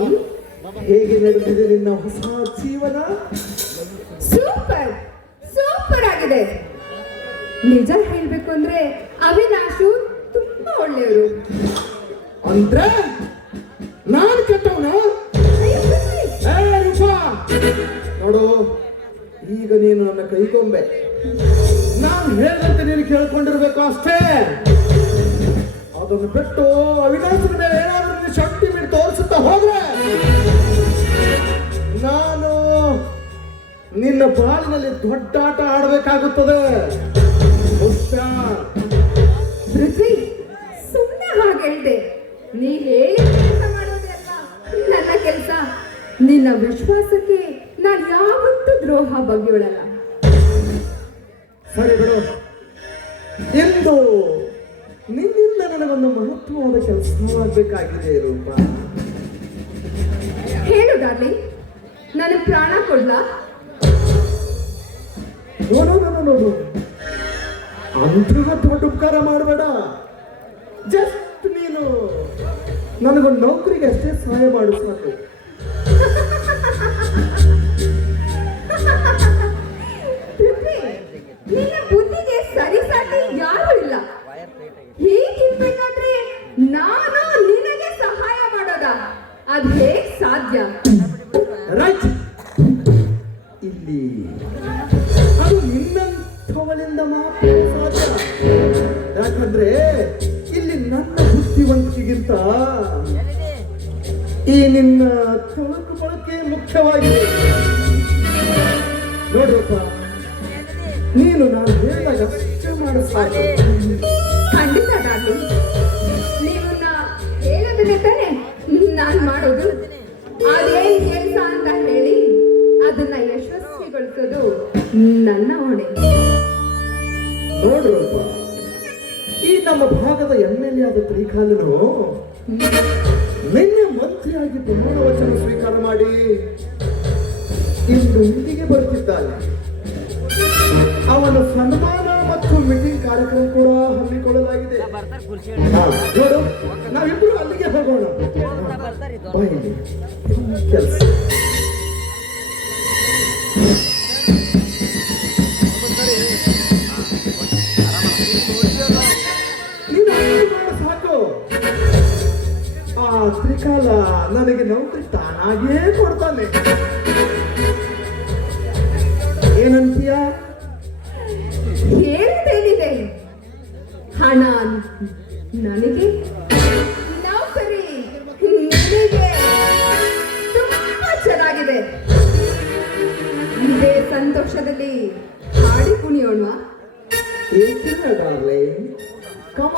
Darling ಹೇಗೆ ನಡೆದಿದೆ ನಿನ್ನ ಹೊಸ ಜೀವನ? ಸೂಪರ್ ಸೂಪರ್ ಆಗಿದೆ. ನಿಜ ಹೇಳ್ಬೇಕು ಅಂದ್ರೆ ಅವಿನಾಶು ತುಂಬಾ ಒಳ್ಳೆಯವರು. ಅಂದ್ರೆ ನಾನು ಕೆಟ್ಟವನು? ನೋಡು ಈಗ ನೀನು ನನ್ನ ಕೈಗೊಂಬೆ ನಾನು ಹೇಳಿದಂತೆ ನೀನು ಕೇಳ್ಕೊಂಡಿರ್ಬೇಕು ಅಷ್ಟೇ. ಅದನ್ನು ಬಿಟ್ಟು ಅವಿನಾಶನ ಮೇಲೆ ಏನಾದ್ರೂ ಶಕ್ತಿ ಬಿಟ್ಟು ತೋರಿಸುತ್ತಾ ಹೋದ್ರೆ ನಿನ್ನ ಬಾಳಿನಲ್ಲಿ ದೊಡ್ಡ ಆಟ ಆಡಬೇಕಾಗುತ್ತದೆ. ಪೃಥ್ವಿ ಸುಮ್ಮನೆ ಹಾಗೆ ಹೇಳ್ದೆ ನೀ ಹೇಳಿ ಕೆಲಸ ಮಾಡೋದೇ ಅಲ್ಲ? ನನ್ನ ಕೆಲಸ. ನಿನ್ನ ವಿಶ್ವಾಸಕ್ಕೆ ನಾನು ಯಾವತ್ತೂ ದ್ರೋಹ ಬಗೆಯೊಳಲ್ಲ ಸರಿ ಬಿಡು. ಎಂದು ನಿನ್ನಿಂದ ನನಗೊಂದು ಮಹತ್ವವಾದ ಕೆಲಸ ಮಾಡಬೇಕಾಗಿದೆ ರೂಪ. ಹೇಳು ಡಾರ್ಲಿ ನನಗೆ ಪ್ರಾಣ ಕೊಡ್ಲಾ? ನೋಡು ನೋಡು ನೋಡು ಅಂತಹ ದೊಡ್ಡ ಉಪಕಾರ ಮಾಡಬೇಡ. ಜಸ್ಟ್ ನೀನು ನನಗೊಂದು ನೌಕರಿಗೆ ಅಷ್ಟೇ ಸಹಾಯ ಮಾಡು ಸಾಕು. ನಿನ್ನ ಬುದ್ಧಿಗೆ ಸರಿಸಾಟಿ ಯಾರೂ ಇಲ್ಲ. ಹೀಗಿರ್ಬೇಕಾದ್ರೆ ನಾನು ನಿನಗೆ ಸಹಾಯ ಮಾಡೋದ. ಅದ್ ಹೇಗ್ ಸಾಧ್ಯ? ರೈಟ್ ಇಲ್ಲಿ ನಿನ್ನಂಥವಳಿಂದ ಮಾತ್ರ ಸಾಧ್ಯ. ಯಾಕಂದ್ರೆ ಇಲ್ಲಿ ನನ್ನ ಬುದ್ಧಿವಂತಿಗಿಂತ ಈ ನಿನ್ನ ತೊಳಕು ಬಳಕೆ ಮುಖ್ಯವಾಗಿದೆ. ನೋಡ್ರಪ್ಪ, ನೀನು ನಾನು ಹೇಳಿದಾಗ ಅಷ್ಟೇ ಮಾಡೋ ಸಾಕು ಖಂಡಿತ ಡಾರ್ಲಿಂಗ್. ನೀವನ್ನ ಹೇಳೋದನ್ನೇ ತಾನೆ ನಾನು ಮಾಡೋದು. ಅದೇನ್ ಕೆಲಸ ಅಂತ ಹೇಳಿ ಅದನ್ನ ಯಶಸ್ವಿಗೊಳಿಸೋದು ನನ್ನ ಹೊಣೆ. ನೋಡ್ರಪ್ಪ ಈ ನಮ್ಮ ಭಾಗದ ಎಂ ಎಲ್ ಎ ಆದ ತ್ರಿಕಾಲನು ನಿನ್ನೆ ಮಂತ್ರಿಯಾಗಿ ಪ್ರಮಾಣ ವಚನ ಸ್ವೀಕಾರ ಮಾಡಿ ಇಂದು ಇಲ್ಲಿಗೆ ಬರುತ್ತಿದ್ದಾನೆ. ಅವನ ಸನ್ಮಾನ ಮತ್ತು ಮೀಟಿಂಗ್ ಕಾರ್ಯಕ್ರಮ ಕೂಡ ಹಮ್ಮಿಕೊಳ್ಳಲಾಗಿದೆ. ನೋಡು, ನಾವಿಬ್ರು ಅಲ್ಲಿಗೆ ಹೋಗೋಣ. ಕೆಲ್ಸ. ತ್ರಿಕಾಲ ನನಗೆ ನೌಕರಿ ತಾನಾಗಿಯೇ ಕೊಡ್ತಾನೆ. ಏನಂತೀಯ? ಹೇಳಿದೆ ಹಣ ನನಗೆ ನೌಕರಿ ನಿನಗೆ. ತುಂಬಾ ಚೆನ್ನಾಗಿದೆ. ಇದೇ ಸಂತೋಷದಲ್ಲಿ ಹಾಡಿ ಕುಣಿಯೋಣ. ಡಾರ್ಲಿಂಗ್ ಕಮ